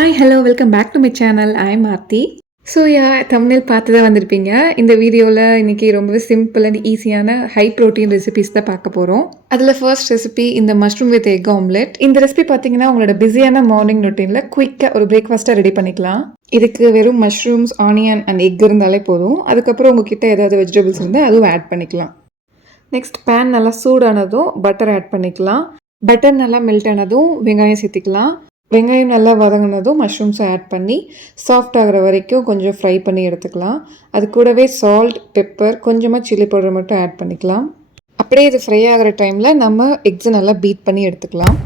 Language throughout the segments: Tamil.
Hi, hello, welcome back to my channel. I am Aarthi. So thumbnail பார்த்து தான் வந்திருப்பீங்க. இந்த வீடியோவில் இன்றைக்கி ரொம்பவே சிம்பிள் அண்ட் ஈஸியான ஹை ப்ரோட்டீன் ரெசிபீஸ் தான் பார்க்க போகிறோம். அதில் ஃபர்ஸ்ட் ரெசிபி இந்த மஷ்ரூம் வித் எக் ஆம்லெட். இந்த ரெசிபி பார்த்தீங்கன்னா உங்களோட பிஸியான மார்னிங் ரொட்டீனில் குயிக்காக ஒரு பிரேக்ஃபாஸ்ட்டாக ரெடி பண்ணிக்கலாம். இதுக்கு வெறும் மஷ்ரூம்ஸ், ஆனியன் அண்ட் எக் இருந்தாலே போதும். அதுக்கப்புறம் உங்ககிட்ட ஏதாவது வெஜிடபிள்ஸ் இருந்தால் அதுவும் ஆட் பண்ணிக்கலாம். நெக்ஸ்ட் பேன் நல்லா சூடானதும் பட்டர் ஆட் பண்ணிக்கலாம். பட்டர் நல்லா மெல்ட் ஆனதும் வெங்காயம் சேர்த்திக்கலாம். வெங்காயம் நல்லா வதங்கினதும் மஷ்ரூம்ஸை ஆட் பண்ணி சாஃப்ட் ஆகிற வரைக்கும் கொஞ்சம் ஃப்ரை பண்ணி எடுத்துக்கலாம். அது கூடவே சால்ட், பெப்பர், கொஞ்சமாக சில்லி பவுடர் மட்டும் ஆட் பண்ணிக்கலாம். அப்படியே இது ஃப்ரை ஆகிற டைமில் நம்ம எக்ஸை நல்லா பீட் பண்ணி எடுத்துக்கலாம்.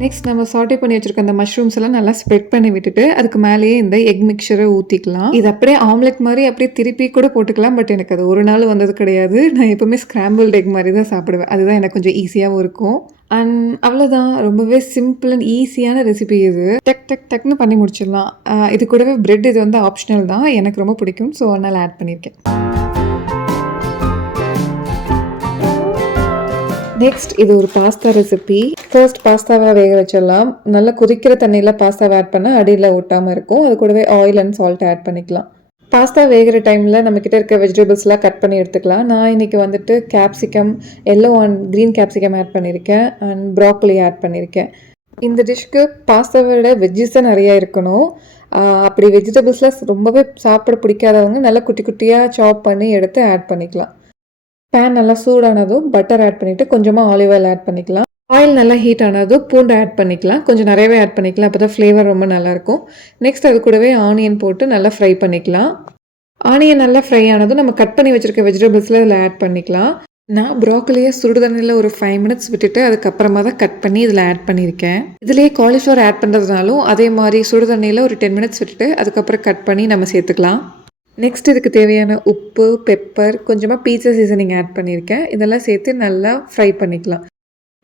நெக்ஸ்ட் நம்ம சாட்டே பண்ணி வச்சுருக்க அந்த மஷ்ரூம்ஸ் எல்லாம் நல்லா ஸ்ப்ரெட் பண்ணி விட்டுட்டு அதுக்கு மேலேயே இந்த எக் மிக்சரை ஊற்றிக்கலாம். இது அப்படியே ஆம்லெட் மாதிரி அப்படியே திருப்பி கூட போட்டுக்கலாம். பட் எனக்கு அது ஒரு நாள் வந்தது கிடையாது. நான் எப்போவுமே ஸ்க்ராம்பிள்ட் எக் மாதிரி தான் சாப்பிடுவேன். அதுதான் எனக்கு கொஞ்சம் ஈஸியாகவும் இருக்கும். அண்ட் அவ்வளோதான், ரொம்பவே சிம்பிள் அண்ட் ஈஸியான ரெசிபி இது. டக்குன்னு பண்ணி முடிச்சிடலாம். இது கூடவே பிரெட் இது வந்து ஆப்ஷனல் தான், எனக்கு ரொம்ப பிடிக்கும். ஸோ அதனால் ஆட் பண்ணியிருக்கேன். நெக்ஸ்ட் இது ஒரு பாஸ்தா ரெசிபி. ஃபர்ஸ்ட் பாஸ்தாவை வேக வச்சிடலாம். நல்லா கொதிக்கிற தண்ணியில் பாஸ்தாவை ஆட் பண்ணால் அடியில் ஒட்டாமல் இருக்கும். அது கூடவே ஆயில் அண்ட் சால்ட் ஆட் பண்ணிக்கலாம். பாஸ்தா வேகிற டைமில் நம்மக்கிட்ட இருக்க வெஜிடபிள்ஸ்லாம் கட் பண்ணி எடுத்துக்கலாம். நான் இன்றைக்கி வந்துட்டு capsicum, yellow and green capsicum add பண்ணியிருக்கேன் அண்ட் ப்ராக்கோலி ஆட் பண்ணியிருக்கேன். இந்த டிஷ்க்கு பாஸ்தாவை விட வெஜ்ஜஸ் தான் நிறையா இருக்கணும். அப்படி வெஜிடபிள்ஸ்லாம் ரொம்பவே சாப்பிட பிடிக்காதவங்க நல்லா குட்டி குட்டியாக சாப் பண்ணி எடுத்து ஆட் பண்ணிக்கலாம். பேன் நல்லா சூடானதும் பட்டர் ஆட் பண்ணிவிட்டு கொஞ்சமாக ஆலிவ் ஆயில் ஆட் பண்ணிக்கலாம். ஆயில் நல்லா ஹீட் ஆனதும் பூண்டு ஆட் பண்ணிக்கலாம். கொஞ்சம் நிறையவே ஆட் பண்ணிக்கலாம், அப்போ தான் ஃப்ளேவர் ரொம்ப நல்லாயிருக்கும். நெக்ஸ்ட் அது கூடவே ஆனியன் போட்டு நல்லா ஃப்ரை பண்ணிக்கலாம். ஆனியன் நல்லா ஃப்ரை ஆனதும் நம்ம கட் பண்ணி வச்சுருக்க வெஜிடபிள்ஸில் இதில் ஆட் பண்ணிக்கலாம். நான் ப்ராக்கலியை சுடு தண்ணியில் ஒரு 5 மினிட்ஸ் விட்டுட்டு அதுக்கப்புறமா தான் கட் பண்ணி இதில் ஆட் பண்ணியிருக்கேன். இதுலேயே காலிஃப்ளவர் ஆட் பண்ணுறதுனாலும் அதே மாதிரி சுடு தண்ணியில் ஒரு 10 மினிட்ஸ் விட்டுட்டு அதுக்கப்புறம் கட் பண்ணி நம்ம சேர்த்துக்கலாம். நெக்ஸ்ட் இதுக்கு தேவையான உப்பு, பெப்பர், கொஞ்சமாக பீட்சா சீசனிங் ஆட் பண்ணியிருக்கேன். இதெல்லாம் சேர்த்து நல்லா ஃப்ரை பண்ணிக்கலாம்.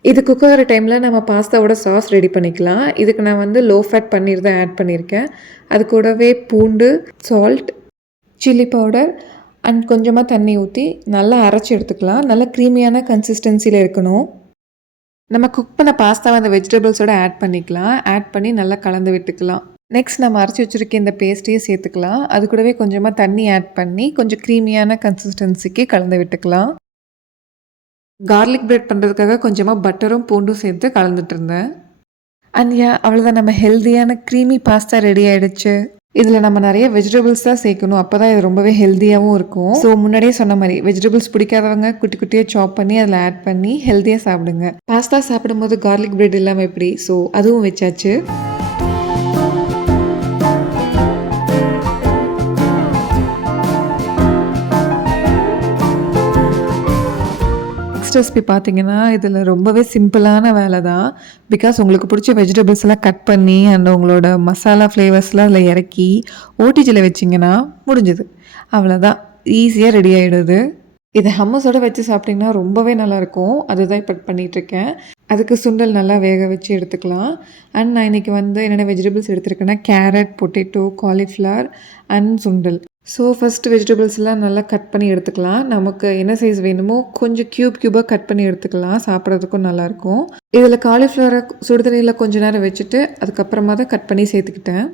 இது குக் ஆகிற டைமில் நம்ம பாஸ்தாவோட சாஸ் ரெடி பண்ணிக்கலாம். இதுக்கு நான் வந்து லோ ஃபேட் பன்னீர் தான் ஆட் பண்ணியிருக்கேன். அது கூடவே பூண்டு, சால்ட், சில்லி பவுடர் அண்ட் கொஞ்சமாக தண்ணி ஊற்றி நல்லா அரைச்சி எடுத்துக்கலாம். நல்லா க்ரீமியான கன்சிஸ்டன்சியில் இருக்கணும். நம்ம குக் பண்ண பாஸ்தாவை அந்த வெஜிடபிள்ஸோடு ஆட் பண்ணிக்கலாம். ஆட் பண்ணி நல்லா கலந்து விட்டுக்கலாம். நெக்ஸ்ட் நம்ம அரைச்சி வச்சுருக்க இந்த பேஸ்ட்டையும் சேர்த்துக்கலாம். அது கூடவே கொஞ்சமாக தண்ணி ஆட் பண்ணி கொஞ்சம் க்ரீமியான கன்சிஸ்டன்சிக்கு கலந்து விட்டுக்கலாம். கார்லிக் பிரெட் பண்ணுறதுக்காக கொஞ்சமாக பட்டரும் பூண்டும் சேர்த்து கலந்துட்டு இருந்தேன். அண்ட் அவ்வளோதான், நம்ம ஹெல்த்தியான க்ரீமி பாஸ்தா ரெடி ஆகிடுச்சு. இதில் நம்ம நிறைய வெஜிடபிள்ஸ் தான் சேர்க்கணும், அப்போ தான் இது ரொம்பவே ஹெல்த்தியாகவும் இருக்கும். ஸோ முன்னாடியே சொன்ன மாதிரி வெஜிடபிள்ஸ் பிடிக்காதவங்க குட்டி குட்டியாக சாப் பண்ணி அதில் ஆட் பண்ணி ஹெல்த்தியாக சாப்பிடுங்க. பாஸ்தா சாப்பிடும்போது கார்லிக் பிரெட் இல்லாமல் எப்படி? ஸோ அதுவும் வச்சாச்சு. ரெசிபி பார்த்தீங்கன்னா இதில் ரொம்பவே சிம்பிளான வேலை தான். பிகாஸ் உங்களுக்கு பிடிச்ச வெஜிடபிள்ஸ் எல்லாம் கட் பண்ணி அண்ட் உங்களோட மசாலா ஃப்ளேவர்ஸ்லாம் அதில் இறக்கி ஓடிஜியில் வச்சிங்கன்னா முடிஞ்சுது. அவ்வளோதான், ஈஸியாக ரெடி ஆகிடுது. இதை ஹம்மஸோடு வச்சு சாப்பிட்டிங்கன்னா ரொம்பவே நல்லாயிருக்கும். அதுதான் இப்போ பண்ணிகிட்ருக்கேன். அதுக்கு சுண்டல் நல்லா வேக வச்சு எடுத்துக்கலாம். அண்ட் நான் இன்றைக்கி வந்து என்னென்ன வெஜிடபிள்ஸ் எடுத்துருக்கேன்னா கேரட், பொட்டேட்டோ, காலிஃப்ளவர் அண்ட் சுண்டல். ஸோ ஃபஸ்ட்டு வெஜிடபிள்ஸ்லாம் நல்லா கட் பண்ணி எடுத்துக்கலாம். நமக்கு என்ன சைஸ் வேணுமோ கொஞ்சம் க்யூபாக கட் பண்ணி எடுத்துக்கலாம், சாப்பிட்றதுக்கும் நல்லாயிருக்கும். இதில் காலிஃப்ளவரை சுடுதண்ணியில் கொஞ்சம் நேரம் வச்சுட்டு அதுக்கப்புறமா தான் கட் பண்ணி சேர்த்துக்கிட்டேன்.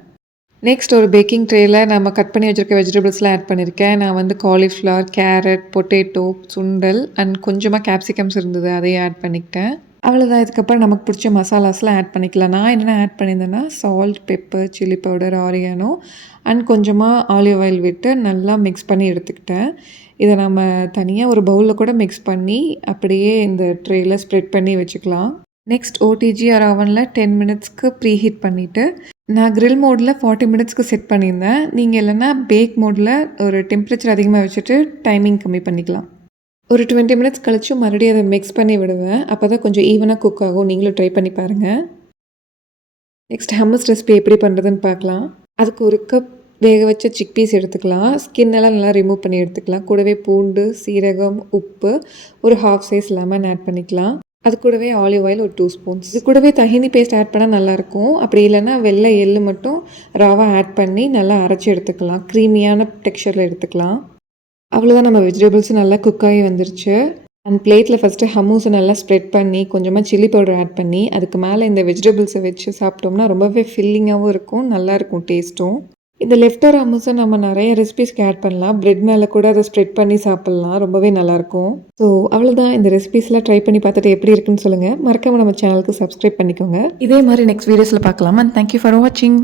நெக்ஸ்ட் ஒரு பேக்கிங் ட்ரேயில் நம்ம கட் பண்ணி வச்சுருக்க வெஜிடபிள்ஸ்லாம் ஆட் பண்ணியிருக்கேன். நான் வந்து cauliflower, carrot, potato, sundal and கொஞ்சமாக கேப்சிகம்ஸ் இருந்தது, அதையும் ஆட் பண்ணிக்கிட்டேன். அவ்வளோதான். இதுக்கப்புறம் நமக்கு பிடிச்ச மசாலாஸ்லாம் ஆட் பண்ணிக்கலாம். நான் என்னென்ன ஆட் பண்ணியிருந்தேன்னா salt, pepper, chilli powder, oregano and கொஞ்சமாக ஆலிவ் ஆயில் விட்டு நல்லா மிக்ஸ் பண்ணி எடுத்துக்கிட்டேன். இதை நம்ம தனியாக ஒரு பவுலில் கூட மிக்ஸ் பண்ணி அப்படியே இந்த ட்ரேயில் ஸ்ப்ரெட் பண்ணி வச்சுக்கலாம். நெக்ஸ்ட் ஓடிஜி ஆர் அவனில் 10 மினிட்ஸ்க்கு ப்ரீ ஹீட் பண்ணிவிட்டு நான் க்ரில் மோடில் 40 மினிட்ஸ்க்கு செட் பண்ணியிருந்தேன். நீங்கள் இல்லைன்னா பேக் மோடில் ஒரு டெம்பரேச்சர் அதிகமாக வச்சுட்டு டைமிங் கம்மி பண்ணிக்கலாம். ஒரு 20 மினிட்ஸ் கழிச்சு மறுபடியும் அதை மிக்ஸ் பண்ணி விடுவேன். அப்போ தான் கொஞ்சம் ஈவனாக குக் ஆகும். நீங்களும் ட்ரை பண்ணி பாருங்கள். நெக்ஸ்ட் ஹம்மஸ் ரெசிபி எப்படி பண்ணுறதுன்னு பார்க்கலாம். அதுக்கு ஒரு கப் வேக வச்ச சிக்பீஸ் எடுத்துக்கலாம். ஸ்கின்னெல்லாம் நல்லா ரிமூவ் பண்ணி எடுத்துக்கலாம். கூடவே பூண்டு, சீரகம், உப்பு, ஒரு 1/2 சைஸ் லெமன் ஆட் பண்ணிக்கலாம். அது கூடவே ஆலிவ் ஆயில் ஒரு 2 ஸ்பூன்ஸ். இது கூடவே தஹினி பேஸ்ட் ஆட் பண்ணால் நல்லாயிருக்கும். அப்படி இல்லைன்னா வெள்ளை எள்ளு மட்டும் ராவாக ஆட் பண்ணி நல்லா அரைச்சி எடுத்துக்கலாம். க்ரீமியான டெக்ஸ்சரில் எடுத்துக்கலாம். அவ்வளோதான், நம்ம வெஜிடபிள்ஸும் நல்லா குக் ஆகி வந்துருச்சு. அண்ட் பிளேட்டில் ஃபஸ்ட்டு ஹம்மூஸை நல்லா ஸ்ப்ரெட் பண்ணி கொஞ்சமாக சில்லி பவுடர் ஆட் பண்ணி அதுக்கு மேலே இந்த வெஜிடபிள்ஸை வச்சு சாப்பிட்டோம்னா ரொம்பவே ஃபில்லிங்காகவும் இருக்கும், நல்லாயிருக்கும் டேஸ்ட்டும். இந்த லெஃப்ட் ஓவர் ஹம்மஸை நம்ம நிறைய ரெசிபீஸ்க்கு ஆட் பண்ணலாம். பிரெட் மேலே கூட அதை ஸ்ப்ரெட் பண்ணி சாப்பிட்லாம், ரொம்பவே நல்லாயிருக்கும். ஸோ அவ்வளோதான், இந்த ரெசிபீஸ்லாம் ட்ரை பண்ணி பார்த்துட்டு எப்படி இருக்குன்னு சொல்லுங்கள். மறக்காமல் நம்ம சேனலுக்கு சப்ஸ்கிரைப் பண்ணிக்கோங்க. இதே மாதிரி நெக்ஸ்ட் வீடியோஸில் பார்க்கலாம். அண்ட் தேங்க்யூ ஃபார் வாட்சிங்.